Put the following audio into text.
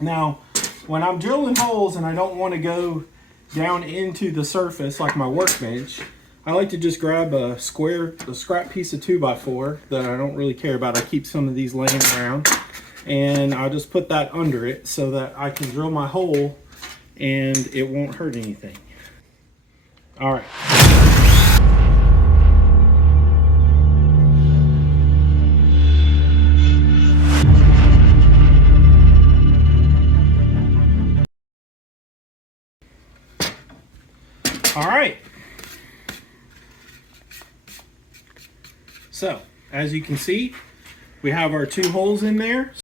Now, when I'm drilling holes and I don't want to go down into the surface like my workbench, I like to just grab a scrap piece of 2x4 that I don't really care about. I keep some of these laying around, and I'll just put that under it so that I can drill my hole and it won't hurt anything. All right. All right. So, as you can see, we have our 2 holes in there.